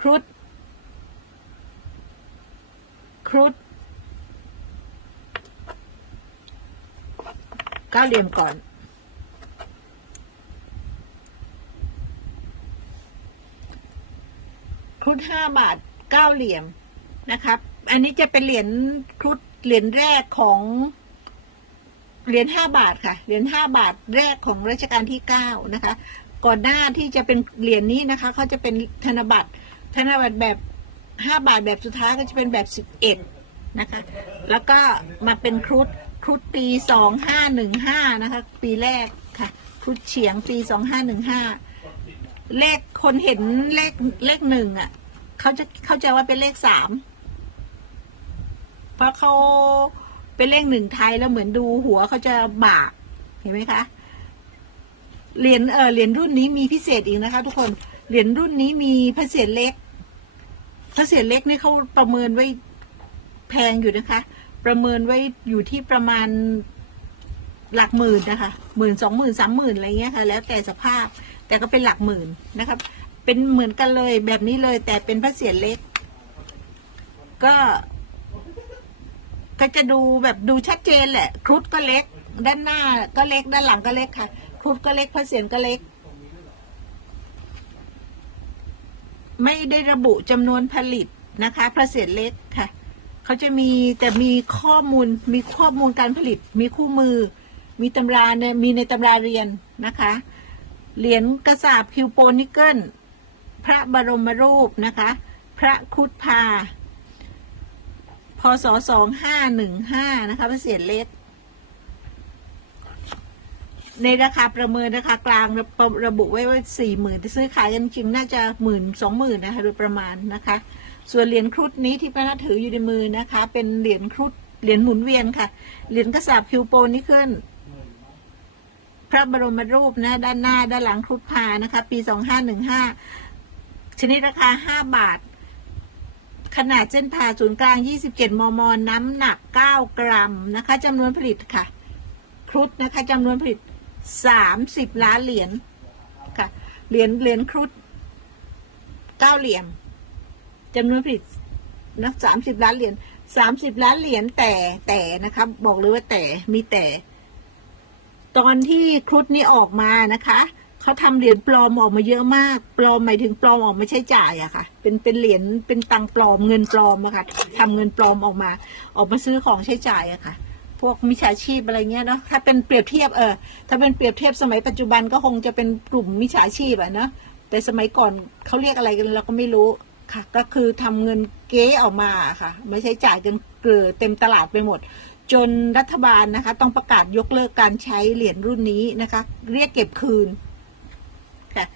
ครุฑครุฑเก้าเหลี่ยมก่อนครุฑห้าบาทเก้าเหลี่ยมนะครับ อันนี้จะเป็นเหรียญครุฑเหรียญแรกของเหรียญห้าบาทค่ะ เหรียญห้าบาทแรกของรัชกาลที่เก้านะคะ ก่อนหน้าที่จะเป็นเหรียญนี้นะคะเขาจะเป็นธนบัตร ธนบัตรแบบห้าบาทแบบสุดท้ายก็จะเป็นแบบสิบเอ็ดนะคะ แล้วก็มาเป็นครุฑครุฑปีสองห้าหนึ่งห้านะคะ ปีแรกค่ะ ครุฑเฉียงปีสองห้าหนึ่งห้าเลขคนเห็นเลขเลขหนึ่งอะเขาจะเข้าใจว่าเป็นเลขสามเพราะเขาเป็นเลขหนึ่งไทยแล้วเหมือนดูหัวเขาจะบากเห็นไหมคะเหรียญเออเหรียญรุ่นนี้มีพิเศษอีกนะคะ ทุกคน เหรียญรุ่นนี้มีพระเศษเล็ก พระเศษเล็กนี่เขาประเมินไว้แพงอยู่นะคะ ประเมินไว้อยู่ที่ประมาณหลักหมื่นนะคะหมื่นสองหมื่นสามหมื่นอะไรเงี้ยค่ะ แล้วแต่สภาพ แต่ก็เป็นหลักหมื่นนะครับ เป็นเหมือนกันเลยแบบนี้เลยแต่เป็นพระเศียรเล็ก ก็ ก็จะดูแบบดูชัดเจนแหละ ครุฑก็เล็ก ด้านหน้าก็เล็กด้านหลังก็เล็กค่ะ ครุฑก็เล็กพระเศียรก็เล็ก ไม่ได้ระบุจำนวนผลิตนะคะพระเศียรเล็กค่ะเขาจะมีแต่มีข้อมูลมีข้อมูลการผลิต มีคู่มือ มีตำราเนี่ยมีในตำราเรียนนะคะเหรียญกระสาบคิวโปนิเกิลพระบรมรูปนะคะ พระคุดพาพศสองห้าหนึ่งห้านะคะพระเศียรเล็ก ในราคาประเมินราคากลางระระบุไว้ว่าสี่หมื่นแต่ซื้อขายกันจริงน่าจะหมื่นสองหมื่นนะคะโดยประมาณนะคะ ส่วนเหรียญครุฑนี้ที่พระนถืออยู่ในมือนะคะ เป็นเหรียญครุฑเหรียญหมุนเวียนค่ะ เหรียญกระสาบคิวโปนิเกิลพระบรมรูปนะ ด้านหน้าด้านหลังครุฑพานะคะ ปีสองห้าหนึ่งห้าชนิดราคาห้าบาท ขนาดเส้นผ่าศูนย์กลางยี่สิบเจ็ดมม น้ำหนักเก้ากรัมนะคะจำนวนผลิตค่ะ ครุฑนะคะจำนวนผลิต สามสิบล้านเหรียญค่ะ เหรียญเหรียญครุฑเก้าเหลี่ยมจำนวนผลิตนะสามสิบล้านเหรียญสามสิบล้านเหรียญแต่แต่นะคะบอกเลยว่าแต่มีแต่ ตอนที่ครุฑนี้ออกมานะคะเขาทำเหรียญปลอมออกมาเยอะมาก ปลอมหมายถึงปลอมออกมาใช้จ่ายอะค่ะ เป็นเป็นเหรียญเป็นตังปลอมเงินปลอมอะค่ะทำเงินปลอมออกมา ออกมาซื้อของใช้จ่ายอะค่ะ พวกมิจฉาชีพอะไรเงี้ยเนาะถ้าเป็นเปรียบเทียบเออถ้าเป็นเปรียบเทียบสมัยปัจจุบันก็คงจะเป็นกลุ่มมิจฉาชีพอะเนาะแต่สมัยก่อนเขาเรียกอะไรกันเราก็ไม่รู้ค่ะ ก็คือทำเงินเก๊ออกมาค่ะ ไม่ใช้จ่ายกันเกลือเต็มตลาดไปหมด จนรัฐบาลนะคะ ต้องประกาศยกเลิกการใช้เหรียญรุ่นนี้นะคะ เรียกเก็บคืนค่ะ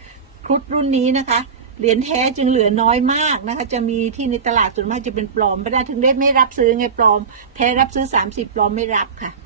ครุฑรุ่นนี้นะคะ เหรียญแท้จึงเหลือน้อยมากนะคะ จะมีที่ในตลาดส่วนมากจะเป็นปลอมไม่ได้ถึงได้ไม่รับซื้อไงปลอม แท้รับซื้อสามสิบปลอมไม่รับค่ะ